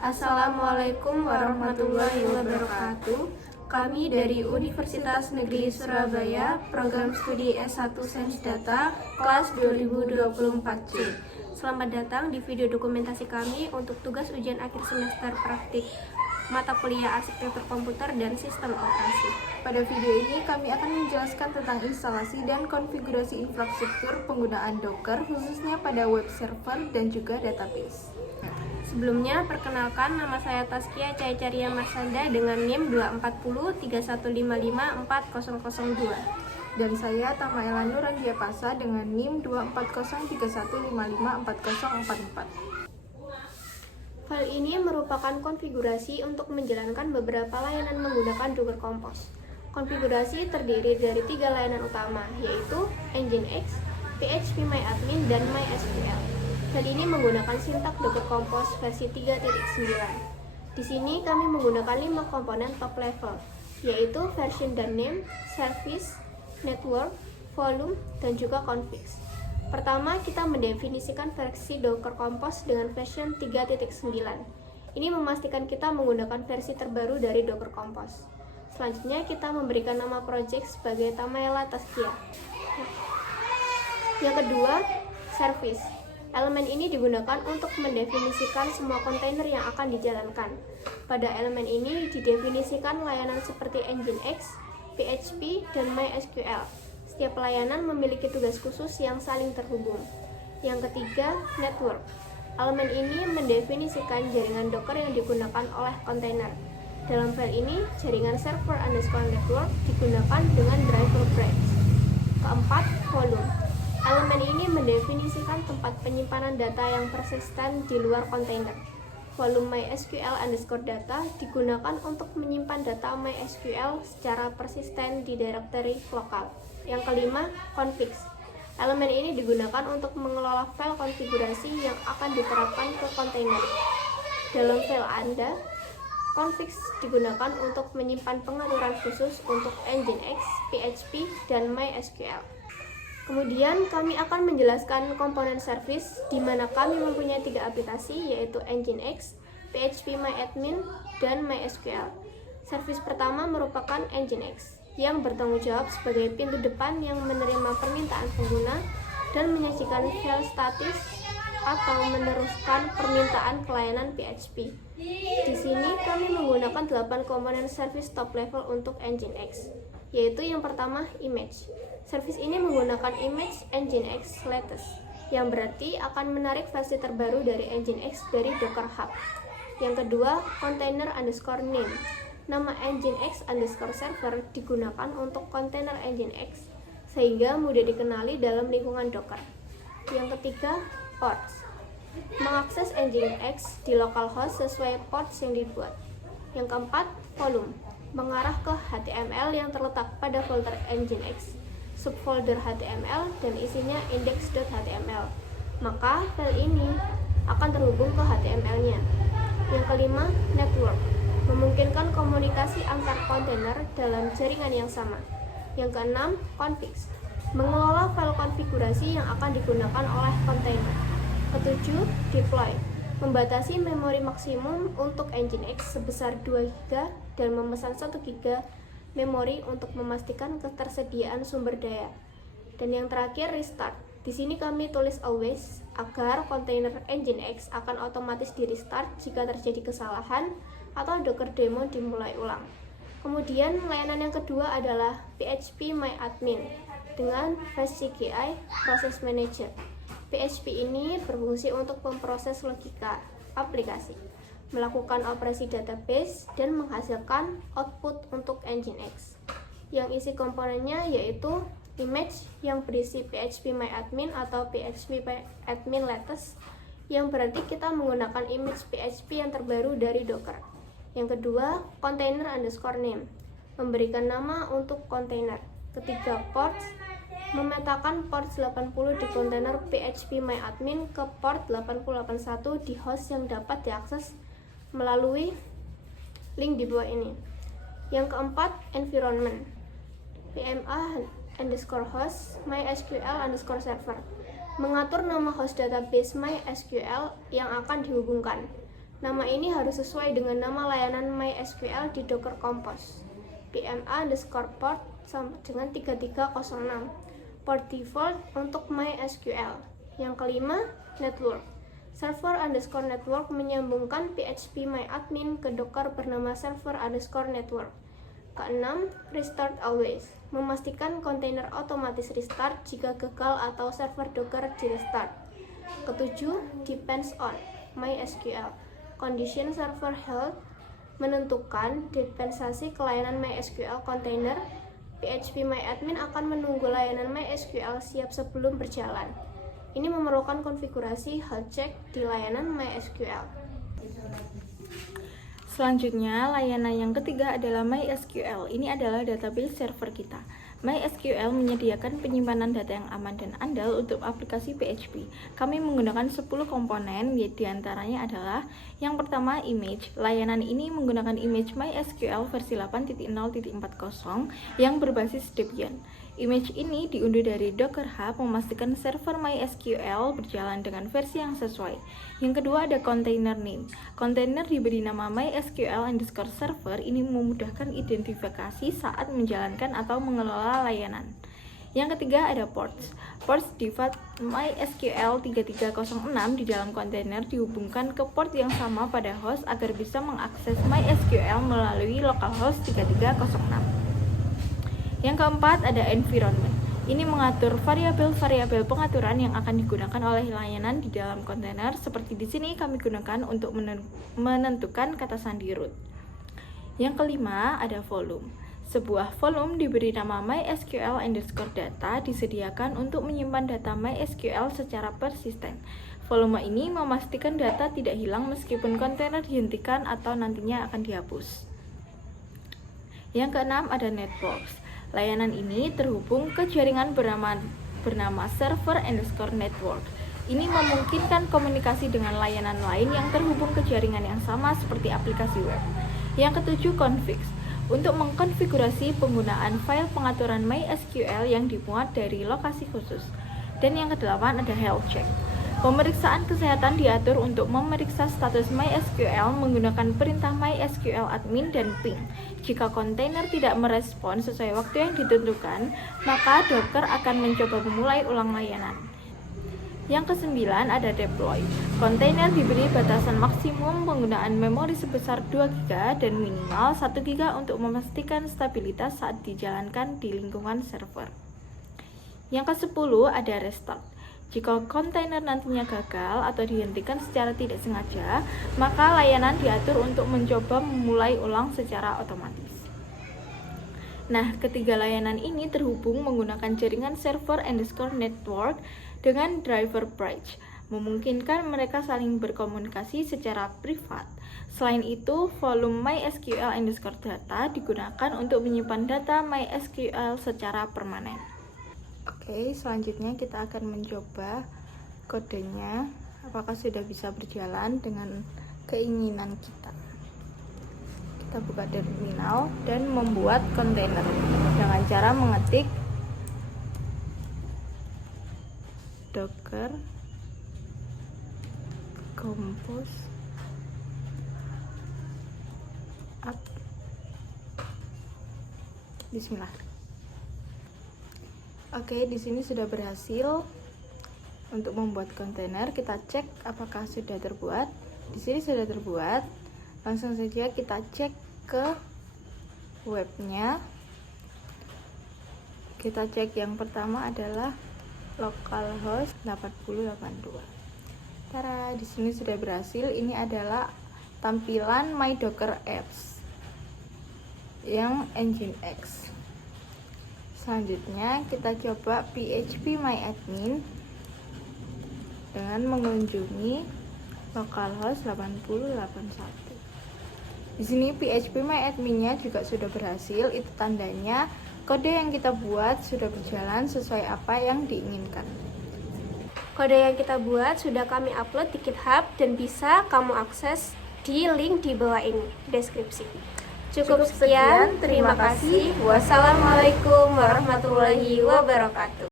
Assalamualaikum warahmatullahi wabarakatuh. Kami dari Universitas Negeri Surabaya, program studi S1 Sains Data, kelas 2024C. Selamat datang di video dokumentasi kami untuk tugas ujian akhir semester praktik mata kuliah arsitektur komputer dan sistem operasi. Pada video ini kami akan menjelaskan tentang instalasi dan konfigurasi infrastruktur penggunaan Docker khususnya pada web server dan juga database. Sebelumnya, perkenalkan, nama saya Taskia Caicaria Marsanda dengan NIM 24031554002. Dan saya Tamaela Nurandia Pasa dengan NIM 24031554044. File ini merupakan konfigurasi untuk menjalankan beberapa layanan menggunakan Docker Compose. Konfigurasi terdiri dari 3 layanan utama, yaitu Nginx, phpMyAdmin, dan MySQL. File ini menggunakan sintak Docker Compose versi 3.9. Di sini kami menggunakan 5 komponen top level, yaitu version dan name, service, network, volume, dan juga configs. Pertama, kita mendefinisikan versi Docker Compose dengan version 3.9. Ini memastikan kita menggunakan versi terbaru dari Docker Compose. Selanjutnya, kita memberikan nama project sebagai Tamaela Taskia. Yang kedua, service. Elemen ini digunakan untuk mendefinisikan semua kontainer yang akan dijalankan. Pada elemen ini didefinisikan layanan seperti Nginx, PHP, dan MySQL. Setiap layanan memiliki tugas khusus yang saling terhubung. Yang ketiga, network. Elemen ini mendefinisikan jaringan Docker yang digunakan oleh kontainer. Dalam file ini, jaringan server underscore network digunakan dengan driver branch. Keempat, volume. Elemen ini mendefinisikan tempat penyimpanan data yang persisten di luar kontainer. Volume MySQL underscore data digunakan untuk menyimpan data MySQL secara persisten di directory lokal. Yang kelima, configs. Elemen ini digunakan untuk mengelola file konfigurasi yang akan diterapkan ke kontainer. Dalam file Anda, configs digunakan untuk menyimpan pengaturan khusus untuk Nginx, PHP, dan MySQL. Kemudian kami akan menjelaskan komponen service di mana kami mempunyai 3 aplikasi, yaitu Nginx, phpMyAdmin, dan MySQL. Service pertama merupakan Nginx yang bertanggung jawab sebagai pintu depan yang menerima permintaan pengguna dan menyajikan file statis atau meneruskan permintaan ke layanan PHP. Di sini kami menggunakan 8 komponen service top level untuk Nginx, yaitu yang pertama image. Service ini menggunakan image Nginx latest, yang berarti akan menarik versi terbaru dari Nginx dari Docker Hub. Yang kedua, container underscore name. Nama Nginx underscore server digunakan untuk kontainer Nginx, sehingga mudah dikenali dalam lingkungan Docker. Yang ketiga, ports. Mengakses Nginx di localhost sesuai ports yang dibuat. Yang keempat, volume. Mengarah ke HTML yang terletak pada folder Nginx, subfolder HTML, dan isinya index.html. Maka file ini akan terhubung ke HTML-nya. Yang kelima, network. Memungkinkan komunikasi antar kontainer dalam jaringan yang sama. Yang keenam, configs. Mengelola file konfigurasi yang akan digunakan oleh kontainer. Ketujuh, deploy. Membatasi memori maksimum untuk Nginx sebesar 2 GB dan memesan 1 GB memori untuk memastikan ketersediaan sumber daya. Dan yang terakhir, restart. Di sini kami tulis always agar kontainer Nginx akan otomatis di restart jika terjadi kesalahan atau Docker demo dimulai ulang. Kemudian layanan yang kedua adalah phpMyAdmin dengan VCGI Process Manager. PHP ini berfungsi untuk memproses logika aplikasi, melakukan operasi database, dan menghasilkan output untuk Nginx. Yang isi komponennya yaitu image yang berisi phpMyAdmin atau phpMyAdmin latest, yang berarti kita menggunakan image PHP yang terbaru dari Docker. Yang kedua, container underscore name, memberikan nama untuk kontainer. Ketiga, ports, memetakan port 80 di kontainer phpMyAdmin ke port 8081 di host yang dapat diakses melalui link di bawah ini. Yang keempat, environment. PMA underscore host MySQL underscore server, mengatur nama host database MySQL yang akan dihubungkan. Nama ini harus sesuai dengan nama layanan MySQL di Docker Compose. PMA_port sama dengan 3306. Port default untuk MySQL. Yang kelima, network. Server_network menyambungkan php_myadmin ke Docker bernama server_network. Keenam, restart always. Memastikan kontainer otomatis restart jika gagal atau server Docker di restart. Ketujuh, depends on MySQL. Condition server health menentukan dispensasi ke layanan MySQL container. php_myadmin akan menunggu layanan MySQL siap sebelum berjalan. Ini memerlukan konfigurasi health check di layanan MySQL. Selanjutnya, layanan yang ketiga adalah MySQL. Ini adalah database server kita. MySQL menyediakan penyimpanan data yang aman dan andal untuk aplikasi PHP. Kami menggunakan 10 komponen, di antaranya adalah yang pertama, image. Layanan ini menggunakan image MySQL versi 8.0.40 yang berbasis Debian. Image ini diunduh dari Docker Hub, memastikan server MySQL berjalan dengan versi yang sesuai. Yang kedua ada container name. Kontainer diberi nama MySQL_server ini memudahkan identifikasi saat menjalankan atau mengelola layanan. Yang ketiga ada ports. Ports default MySQL 3306 di dalam kontainer dihubungkan ke port yang sama pada host agar bisa mengakses MySQL melalui localhost 3306. Yang keempat ada environment. Ini mengatur variabel-variabel pengaturan yang akan digunakan oleh layanan di dalam kontainer. Seperti di sini kami gunakan untuk menentukan kata sandi root. Yang kelima ada volume. Sebuah volume diberi nama MySQL_data disediakan untuk menyimpan data MySQL secara persisten. Volume ini memastikan data tidak hilang meskipun kontainer dihentikan atau nantinya akan dihapus. Yang keenam ada networks. Layanan ini terhubung ke jaringan bernama server_network. Ini memungkinkan komunikasi dengan layanan lain yang terhubung ke jaringan yang sama seperti aplikasi web. Yang ketujuh, configs. Untuk mengkonfigurasi penggunaan file pengaturan MySQL yang dimuat dari lokasi khusus. Dan yang kedelapan ada health check. Pemeriksaan kesehatan diatur untuk memeriksa status MySQL menggunakan perintah MySQL_admin dan ping. Jika kontainer tidak merespon sesuai waktu yang ditentukan, maka Docker akan mencoba memulai ulang layanan. Yang kesembilan ada deploy. Kontainer diberi batasan maksimum penggunaan memori sebesar 2 GB dan minimal 1 GB untuk memastikan stabilitas saat dijalankan di lingkungan server. Yang ke-10 ada restart. Jika kontainer nantinya gagal atau dihentikan secara tidak sengaja, maka layanan diatur untuk mencoba memulai ulang secara otomatis. Nah, ketiga layanan ini terhubung menggunakan jaringan server_network dengan driver bridge, memungkinkan mereka saling berkomunikasi secara privat. Selain itu, volume MySQL_data digunakan untuk menyimpan data MySQL secara permanen. Oke, selanjutnya kita akan mencoba kodenya apakah sudah bisa berjalan dengan keinginan kita. Kita buka terminal dan membuat kontainer dengan cara mengetik Docker Compose app. Bismillah. Oke, di sini sudah berhasil untuk membuat kontainer. Kita cek apakah sudah terbuat. Di sini sudah terbuat. Langsung saja kita cek ke webnya. Kita cek yang pertama adalah localhost 8082. Tara, di sini sudah berhasil. Ini adalah tampilan My Docker Apps yang Nginx. Selanjutnya kita coba php_myadmin dengan mengunjungi localhost 8081. Di sini php_myadmin-nya juga sudah berhasil. Itu tandanya kode yang kita buat sudah berjalan sesuai apa yang diinginkan. Kode yang kita buat sudah kami upload di GitHub dan bisa kamu akses di link di bawah ini, deskripsi. Cukup sekian, terima kasih. Wassalamualaikum warahmatullahi wabarakatuh.